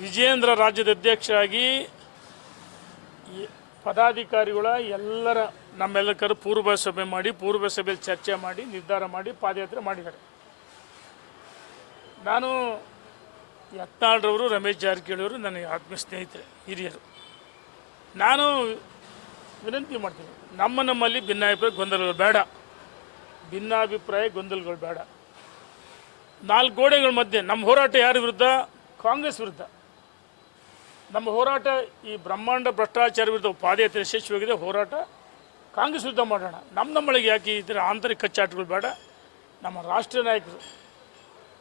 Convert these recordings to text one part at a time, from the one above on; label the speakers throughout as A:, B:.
A: ವಿಜಯೇಂದ್ರ ರಾಜ್ಯದ ಅಧ್ಯಕ್ಷರಾಗಿ ಪದಾಧಿಕಾರಿಗಳ ಎಲ್ಲರ ನಮ್ಮೆಲ್ಲಕರು ಪೂರ್ವ ಸಭೆ ಮಾಡಿ, ಪೂರ್ವ ಸಭೆಯಲ್ಲಿ ಚರ್ಚೆ ಮಾಡಿ, ನಿರ್ಧಾರ ಮಾಡಿ ಪಾದಯಾತ್ರೆ ಮಾಡಿದ್ದಾರೆ. ನಾನು ಯತ್ನಾಳ್ರವರು, ರಮೇಶ್ ಜಾರಕಿಹೊಳಿ ಅವರು ನನಗೆ ಆತ್ಮ ಸ್ನೇಹಿತರೆ, ಹಿರಿಯರು. ನಾನು ವಿನಂತಿ ಮಾಡ್ತೀನಿ, ನಮ್ಮ ನಮ್ಮಲ್ಲಿ ಭಿನ್ನಾಭಿಪ್ರಾಯ, ಗೊಂದಲಗಳು ಬೇಡ. ಭಿನ್ನಾಭಿಪ್ರಾಯ, ಗೊಂದಲಗಳು ಬೇಡ. ನಾಲ್ಕು ಗೋಡೆಗಳ ಮಧ್ಯೆ, ನಮ್ಮ ಹೋರಾಟ ಯಾರ ವಿರುದ್ಧ? ಕಾಂಗ್ರೆಸ್ ವಿರುದ್ಧ. ನಮ್ಮ ಹೋರಾಟ ಈ ಬ್ರಹ್ಮಾಂಡ ಭ್ರಷ್ಟಾಚಾರ ವಿರುದ್ಧ ಪಾದಯಾತ್ರೆ ಯಶಸ್ವಿಯಾಗಿದೆ, ಹೋರಾಟ ಕಾಂಗ್ರೆಸ್ ವಿರುದ್ಧ ಮಾಡೋಣ. ನಮ್ಮ ನಮ್ಮಳಿಗೆ ಯಾಕೆ ಇದರ ಆಂತರಿಕ ಕಚ್ಚಾಟಗಳು ಬೇಡ? ನಮ್ಮ ರಾಷ್ಟ್ರೀಯ ನಾಯಕರು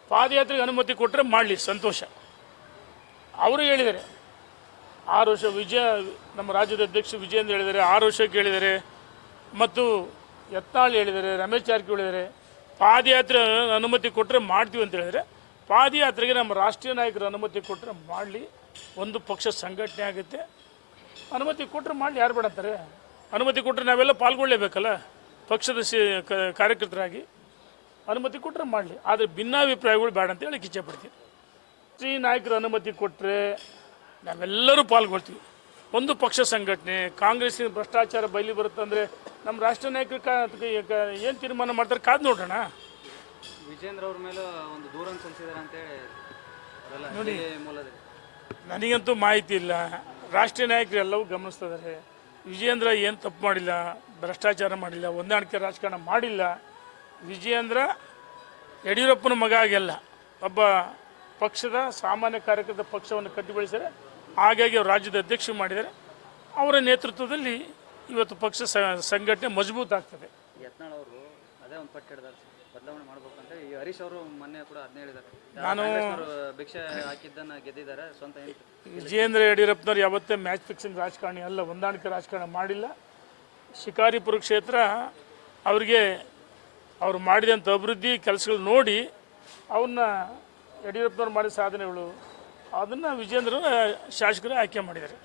A: ಪಾದಯಾತ್ರೆಗೆ ಅನುಮತಿ ಕೊಟ್ಟರೆ ಮಾಡಲಿ, ಸಂತೋಷ. ಅವರು ಹೇಳಿದ್ದಾರೆ. ಆರು ವರ್ಷ ವಿಜಯ, ನಮ್ಮ ರಾಜ್ಯದ ಅಧ್ಯಕ್ಷ ವಿಜಯೇಂದ್ರ ಹೇಳಿದ್ದಾರೆ, ಆರು ವರ್ಷಕ್ಕೆ ಹೇಳಿದ್ದಾರೆ ಮತ್ತು ಯತ್ನಾಳ್ ಹೇಳಿದ್ದಾರೆ, ರಮೇಶ್ ಜಾರಕಿಹೊಳಿ ಹೇಳಿದ್ದಾರೆ. ಪಾದಯಾತ್ರೆ ಅನುಮತಿ ಕೊಟ್ಟರೆ ಮಾಡ್ತೀವಿ ಅಂತ ಹೇಳಿದ್ರೆ ಪಾದಯಾತ್ರೆಗೆ ನಮ್ಮ ರಾಷ್ಟ್ರೀಯ ನಾಯಕರು ಅನುಮತಿ ಕೊಟ್ಟರೆ ಮಾಡಲಿ, ಒಂದು ಪಕ್ಷ ಸಂಘಟನೆ ಆಗುತ್ತೆ. ಅನುಮತಿ ಕೊಟ್ಟರೆ ಮಾಡಲಿ, ಯಾರು ಬೇಡ ಅಂತಾರೆ? ಅನುಮತಿ ಕೊಟ್ಟರೆ ನಾವೆಲ್ಲ ಪಾಲ್ಗೊಳ್ಳೇಬೇಕಲ್ಲ, ಪಕ್ಷದ ಸಿ ಕಾರ್ಯಕರ್ತರಾಗಿ. ಅನುಮತಿ ಕೊಟ್ಟರೆ ಮಾಡಲಿ, ಆದರೆ ಭಿನ್ನಾಭಿಪ್ರಾಯಗಳು ಬೇಡ ಅಂತ ಹೇಳಕ್ಕೆ ಪಡ್ತೀವಿ ಶ್ರೀ ನಾಯಕರು ಅನುಮತಿ ಕೊಟ್ಟರೆ ನಾವೆಲ್ಲರೂ ಪಾಲ್ಗೊಳ್ತೀವಿ. ಒಂದು ಪಕ್ಷ ಸಂಘಟನೆ ಕಾಂಗ್ರೆಸ್ಸಿನ ಭ್ರಷ್ಟಾಚಾರ ಬಯಲಿ ಬರುತ್ತಂದರೆ ನಮ್ಮ ರಾಷ್ಟ್ರೀಯ ನಾಯಕರು ಏನು ತೀರ್ಮಾನ ಮಾಡ್ತಾರೆ ಕಾದು ನೋಡೋಣ.
B: ವಿಜೇಂದ್ರ ಅವ್ರ ಮೇಲೆ ಒಂದು ದೂರನ್ನು ಸಲ್ಲಿಸಿದ್ದಾರೆ ಅಂತೇಳಿ
A: ನೋಡಿ. ನನಗಂತೂ ಮಾಹಿತಿ ಇಲ್ಲ. ರಾಷ್ಟ್ರೀಯ ನಾಯಕರು ಎಲ್ಲವೂ ಗಮನಿಸ್ತಿದ್ದಾರೆ. ವಿಜೇಂದ್ರ ಏನು ತಪ್ಪು ಮಾಡಿಲ್ಲ ಭ್ರಷ್ಟಾಚಾರ ಮಾಡಿಲ್ಲ ಹೊಂದಾಣಿಕೆ ರಾಜಕಾರಣ ಮಾಡಿಲ್ಲ. ವಿಜಯೇಂದ್ರ ಯಡಿಯೂರಪ್ಪನ ಮಗ ಆಗಿಲ್ಲ. ಒಬ್ಬ ಪಕ್ಷದ ಸಾಮಾನ್ಯ ಕಾರ್ಯಕರ್ತ ಪಕ್ಷವನ್ನು ಕಟ್ಟಿ ಬೆಳೆಸಿದರೆ ಹಾಗಾಗಿ ಅವರು ರಾಜ್ಯದ ಅಧ್ಯಕ್ಷ ಮಾಡಿದ್ದಾರೆ. ಅವರ ನೇತೃತ್ವದಲ್ಲಿ ಇವತ್ತು ಪಕ್ಷ ಸಂಘಟನೆ ಮಜಬೂತ್ ಆಗ್ತದೆ
B: ಅದೇ ಒಂದು ಪಟ್ಟು ಹಿಡಿದಾರೆ ಬದಲಾವಣೆ ಮಾಡ್ಬೇಕಂತ. ಈ ಹರೀಶ್ ಅವರು ಮೊನ್ನೆ ಕೂಡ ಅದನ್ನೇ ಹೇಳಿದ್ದಾರೆ.
A: ನಾನು-
B: ಭಿಕ್ಷೆ ಹಾಕಿದ್ದನ್ನ ಗೆದ್ದಿದ್ದಾರೆ. ಸ್ವಂತ
A: ಯಡಿಯೂರಪ್ಪನವ್ರು ಯಾವತ್ತೇ ಮ್ಯಾಚ್ ಫಿಕ್ಸಿಂಗ್ ರಾಜಕಾರಣಿ ಅಲ್ಲ ಹೊಂದಾಣಿಕೆ ರಾಜಕಾರಣ ಮಾಡಿಲ್ಲ. ಶಿಕಾರಿಪುರ ಕ್ಷೇತ್ರ ಅವ್ರಿಗೆ ಅವ್ರು ಮಾಡಿದಂಥ ಅಭಿವೃದ್ಧಿ ಕೆಲಸಗಳು ನೋಡಿ ಅವನ್ನ ಯಡಿಯೂರಪ್ಪನವ್ರು ಮಾಡಿದ ಸಾಧನೆಗಳು ಅದನ್ನು ವಿಜೇಂದ್ರ ಶಾಸಕರು ಆಯ್ಕೆ ಮಾಡಿದ್ದಾರೆ.